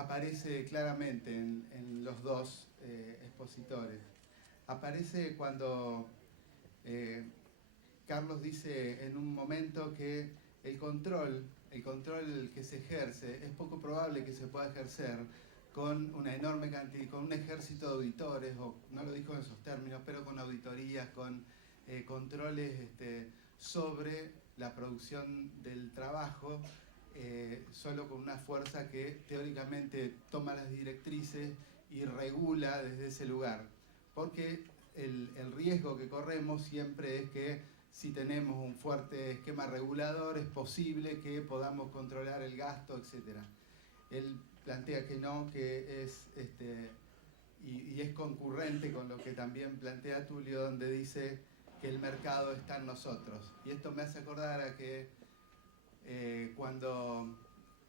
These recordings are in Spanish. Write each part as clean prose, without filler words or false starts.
aparece claramente en los dos expositores. Aparece cuando Carlos dice en un momento que el control que se ejerce es poco probable que se pueda ejercer con una enorme cantidad, con un ejército de auditores, o no lo dijo en esos términos, pero con auditorías, con controles sobre la producción del trabajo, solo con una fuerza que teóricamente toma las directrices y regula desde ese lugar. Porque el riesgo que corremos siempre es que si tenemos un fuerte esquema regulador es posible que podamos controlar el gasto, etc. Él plantea que no, que es y es concurrente con lo que también plantea Tulio, donde dice que el mercado está en nosotros. Y esto me hace acordar a que cuando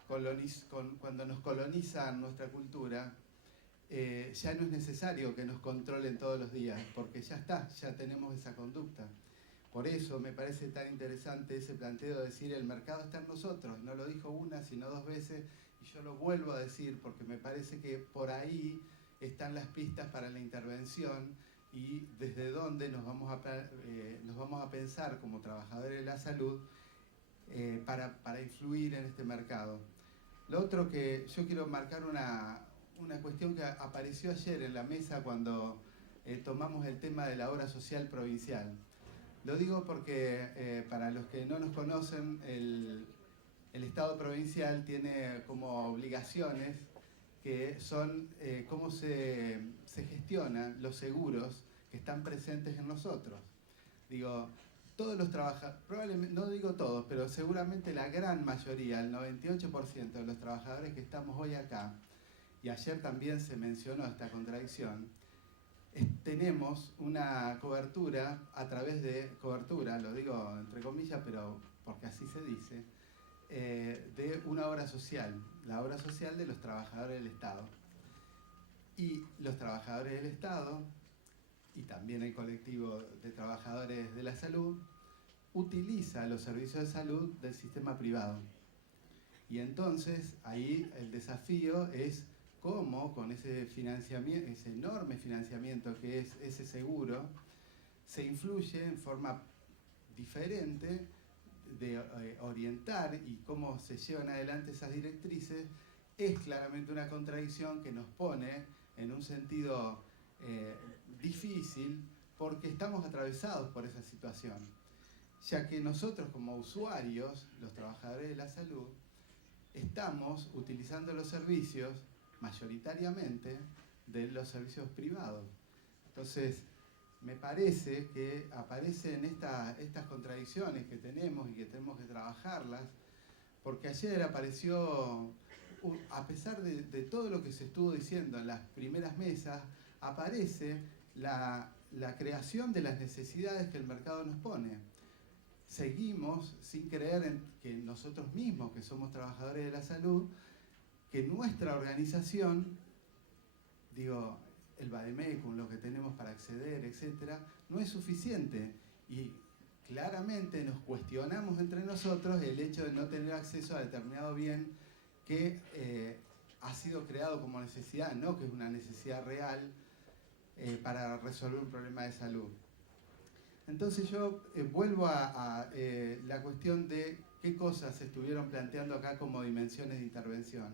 nos colonizan nuestra cultura, ya no es necesario que nos controlen todos los días, porque ya está, ya tenemos esa conducta. Por eso me parece tan interesante ese planteo de decir el mercado está en nosotros. No lo dijo una, sino dos veces, y yo lo vuelvo a decir porque me parece que por ahí están las pistas para la intervención y desde dónde nos vamos a pensar como trabajadores de la salud para influir en este mercado. Lo otro que yo quiero marcar una cuestión que apareció ayer en la mesa cuando tomamos el tema de la obra social provincial. Lo digo porque para los que no nos conocen, el Estado provincial tiene como obligaciones que son cómo se gestionan los seguros que están presentes en nosotros. Digo, todos los trabajadores, probablemente, no digo todos, pero seguramente la gran mayoría, el 98% de los trabajadores que estamos hoy acá, y ayer también se mencionó esta contradicción, tenemos una cobertura a través de, cobertura, lo digo entre comillas, pero porque así se dice, de una obra social, la obra social de los trabajadores del Estado. Y los trabajadores del Estado, y también el colectivo de trabajadores de la salud, utiliza los servicios de salud del sistema privado. Y entonces ahí el desafío es cómo con ese financiamiento, ese enorme financiamiento que es ese seguro, se influye en forma diferente de orientar y cómo se llevan adelante esas directrices. Es claramente una contradicción que nos pone en un sentido difícil porque estamos atravesados por esa situación, ya que nosotros como usuarios, los trabajadores de la salud, estamos utilizando los servicios mayoritariamente de los servicios privados. Entonces, me parece que aparecen estas contradicciones que tenemos y que tenemos que trabajarlas, porque ayer apareció, a pesar de todo lo que se estuvo diciendo en las primeras mesas, aparece la creación de las necesidades que el mercado nos pone. Seguimos sin creer en que nosotros mismos, que somos trabajadores de la salud, que nuestra organización, digo, el Bademecum, lo que tenemos para acceder, etcétera, no es suficiente. Y claramente nos cuestionamos entre nosotros el hecho de no tener acceso a determinado bien que ha sido creado como necesidad, no que es una necesidad real para resolver un problema de salud. Entonces yo vuelvo a la cuestión de qué cosas se estuvieron planteando acá como dimensiones de intervención.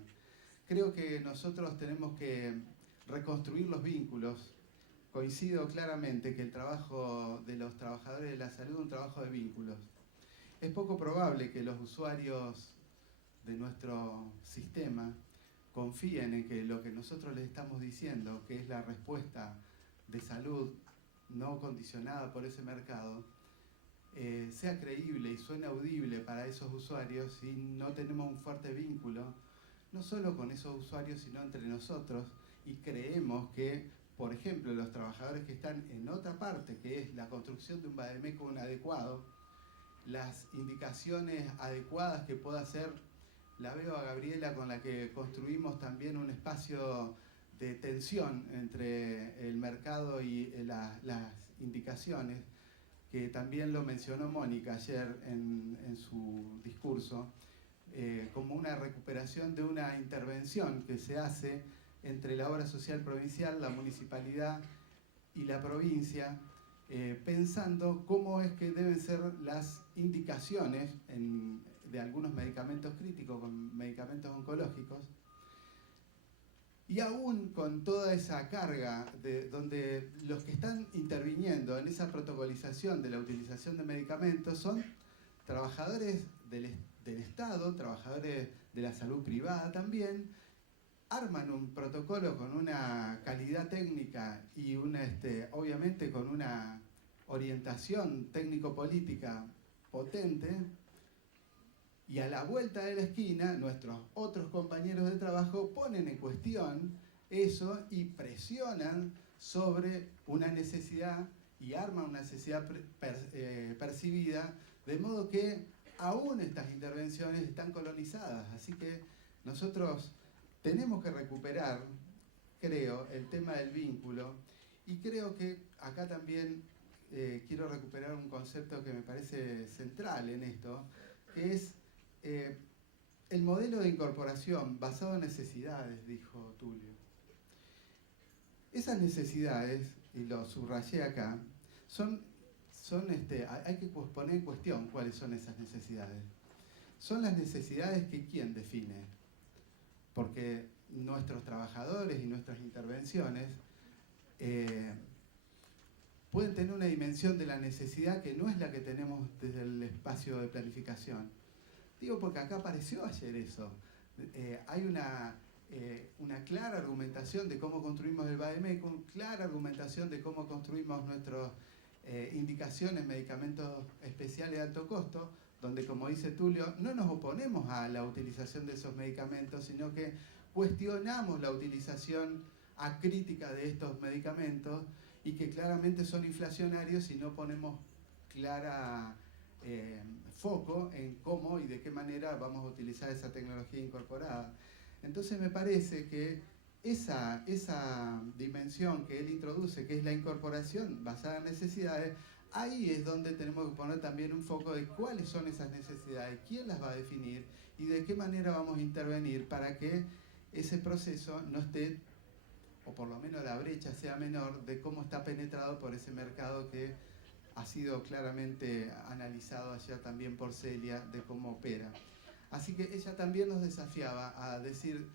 Creo que nosotros tenemos que reconstruir los vínculos. Coincido claramente que el trabajo de los trabajadores de la salud es un trabajo de vínculos. Es poco probable que los usuarios de nuestro sistema confíen en que lo que nosotros les estamos diciendo, que es la respuesta de salud no condicionada por ese mercado, sea creíble y suene audible para esos usuarios si no tenemos un fuerte vínculo, no solo con esos usuarios, sino entre nosotros, y creemos que, por ejemplo, los trabajadores que están en otra parte, que es la construcción de un Bademecum adecuado, las indicaciones adecuadas que pueda hacer, la veo a Gabriela con la que construimos también un espacio de tensión entre el mercado y las indicaciones, que también lo mencionó Mónica ayer en su discurso. como una recuperación de una intervención que se hace entre la obra social provincial, la municipalidad y la provincia, pensando cómo es que deben ser las indicaciones de algunos medicamentos críticos, con medicamentos oncológicos, y aún con toda esa carga donde los que están interviniendo en esa protocolización de la utilización de medicamentos son trabajadores del Estado, trabajadores de la salud privada también, arman un protocolo con una calidad técnica y obviamente con una orientación técnico-política potente, y a la vuelta de la esquina nuestros otros compañeros de trabajo ponen en cuestión eso y presionan sobre una necesidad y arman una necesidad percibida, de modo que aún estas intervenciones están colonizadas. Así que nosotros tenemos que recuperar, creo, el tema del vínculo, y creo que acá también quiero recuperar un concepto que me parece central en esto, que es el modelo de incorporación basado en necesidades, dijo Tulio. Esas necesidades, y lo subrayé acá, hay que poner en cuestión cuáles son esas necesidades. Son las necesidades que ¿quién define? Porque nuestros trabajadores y nuestras intervenciones pueden tener una dimensión de la necesidad que no es la que tenemos desde el espacio de planificación. Digo porque acá apareció ayer eso. Hay una clara argumentación de cómo construimos el BAEME, con clara argumentación de cómo construimos nuestras indicaciones, medicamentos especiales de alto costo, donde, como dice Tulio, no nos oponemos a la utilización de esos medicamentos, sino que cuestionamos la utilización acrítica de estos medicamentos y que claramente son inflacionarios si no ponemos clara foco en cómo y de qué manera vamos a utilizar esa tecnología incorporada. Entonces me parece que esa dimensión que él introduce, que es la incorporación basada en necesidades, ahí es donde tenemos que poner también un foco de cuáles son esas necesidades, quién las va a definir y de qué manera vamos a intervenir para que ese proceso no esté, o por lo menos la brecha sea menor de cómo está penetrado por ese mercado que ha sido claramente analizado ayer también por Celia, de cómo opera. Así que ella también nos desafiaba a decir,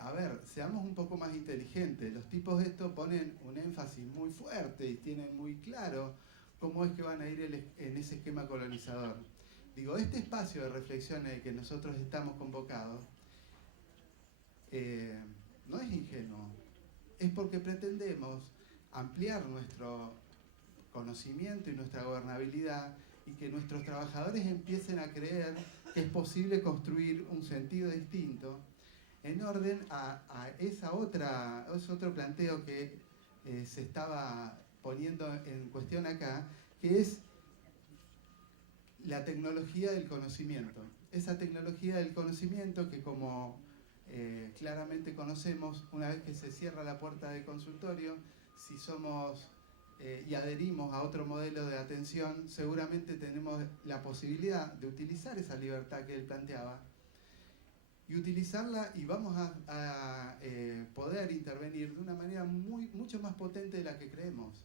a ver, seamos un poco más inteligentes. Los tipos de esto ponen un énfasis muy fuerte y tienen muy claro cómo es que van a ir en ese esquema colonizador. Digo, este espacio de reflexión en el que nosotros estamos convocados no es ingenuo, es porque pretendemos ampliar nuestro conocimiento y nuestra gobernabilidad y que nuestros trabajadores empiecen a creer que es posible construir un sentido distinto en orden a ese otro planteo que se estaba poniendo en cuestión acá, que es la tecnología del conocimiento. Esa tecnología del conocimiento que, como claramente conocemos, una vez que se cierra la puerta del consultorio, si somos y adherimos a otro modelo de atención, seguramente tenemos la posibilidad de utilizar esa libertad que él planteaba y utilizarla, y vamos a poder intervenir de una manera mucho más potente de la que creemos.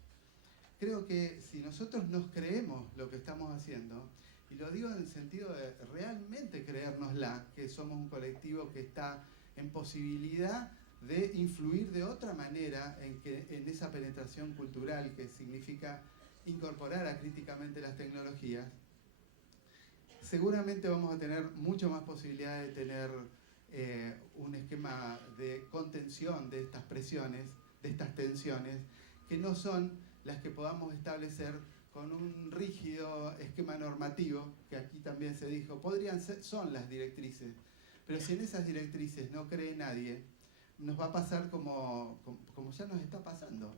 Creo que si nosotros nos creemos lo que estamos haciendo, y lo digo en el sentido de realmente creérnosla, que somos un colectivo que está en posibilidad de influir de otra manera en esa penetración cultural que significa incorporar acríticamente las tecnologías, seguramente vamos a tener mucho más posibilidad de tener un esquema de contención de estas presiones, de estas tensiones, que no son las que podamos establecer con un rígido esquema normativo, que aquí también se dijo, son las directrices, pero si en esas directrices no cree nadie, nos va a pasar como ya nos está pasando,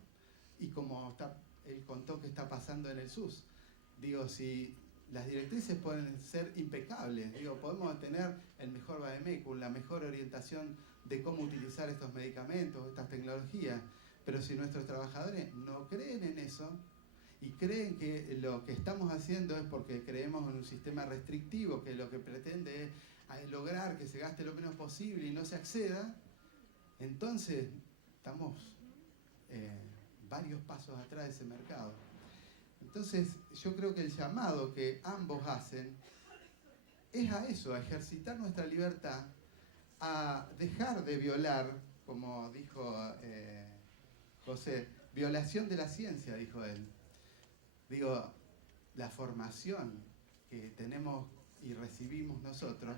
y como él contó que está pasando en el SUS. Digo, si las directrices pueden ser impecables, digo, podemos tener el mejor vademecum, la mejor orientación de cómo utilizar estos medicamentos, estas tecnologías, pero si nuestros trabajadores no creen en eso y creen que lo que estamos haciendo es porque creemos en un sistema restrictivo que lo que pretende es a lograr que se gaste lo menos posible y no se acceda, entonces estamos varios pasos atrás de ese mercado. Entonces yo creo que el llamado que ambos hacen es a eso, a ejercitar nuestra libertad, a dejar de violar, como dijo José, violación de la ciencia, dijo él. Digo, la formación que tenemos y recibimos nosotros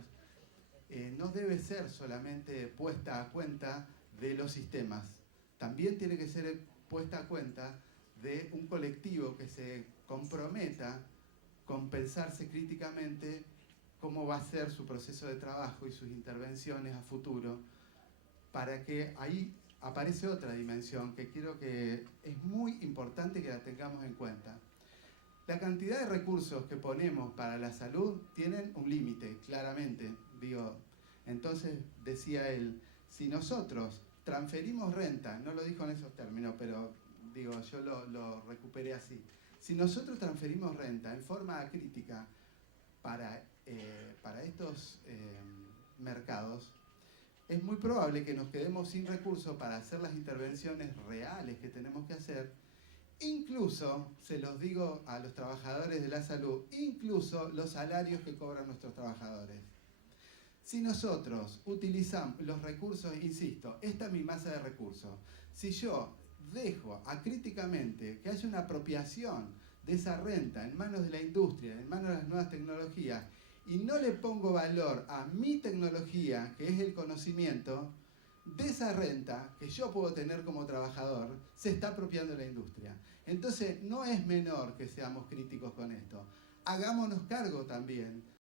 no debe ser solamente puesta a cuenta de los sistemas, también tiene que ser puesta a cuenta de un colectivo que se comprometa con pensarse críticamente cómo va a ser su proceso de trabajo y sus intervenciones a futuro, para que ahí aparece otra dimensión que creo que es muy importante que la tengamos en cuenta. La cantidad de recursos que ponemos para la salud tienen un límite, claramente. Digo, entonces decía él, si nosotros transferimos renta, no lo dijo en esos términos, pero digo, yo lo recuperé así. Si nosotros transferimos renta en forma crítica para estos mercados, es muy probable que nos quedemos sin recursos para hacer las intervenciones reales que tenemos que hacer. Incluso, se los digo a los trabajadores de la salud, incluso los salarios que cobran nuestros trabajadores. Si nosotros utilizamos los recursos, insisto, esta es mi masa de recursos, si yo dejo acríticamente que haya una apropiación de esa renta en manos de la industria, en manos de las nuevas tecnologías, y no le pongo valor a mi tecnología, que es el conocimiento, de esa renta que yo puedo tener como trabajador, se está apropiando la industria. Entonces, no es menor que seamos críticos con esto. Hagámonos cargo también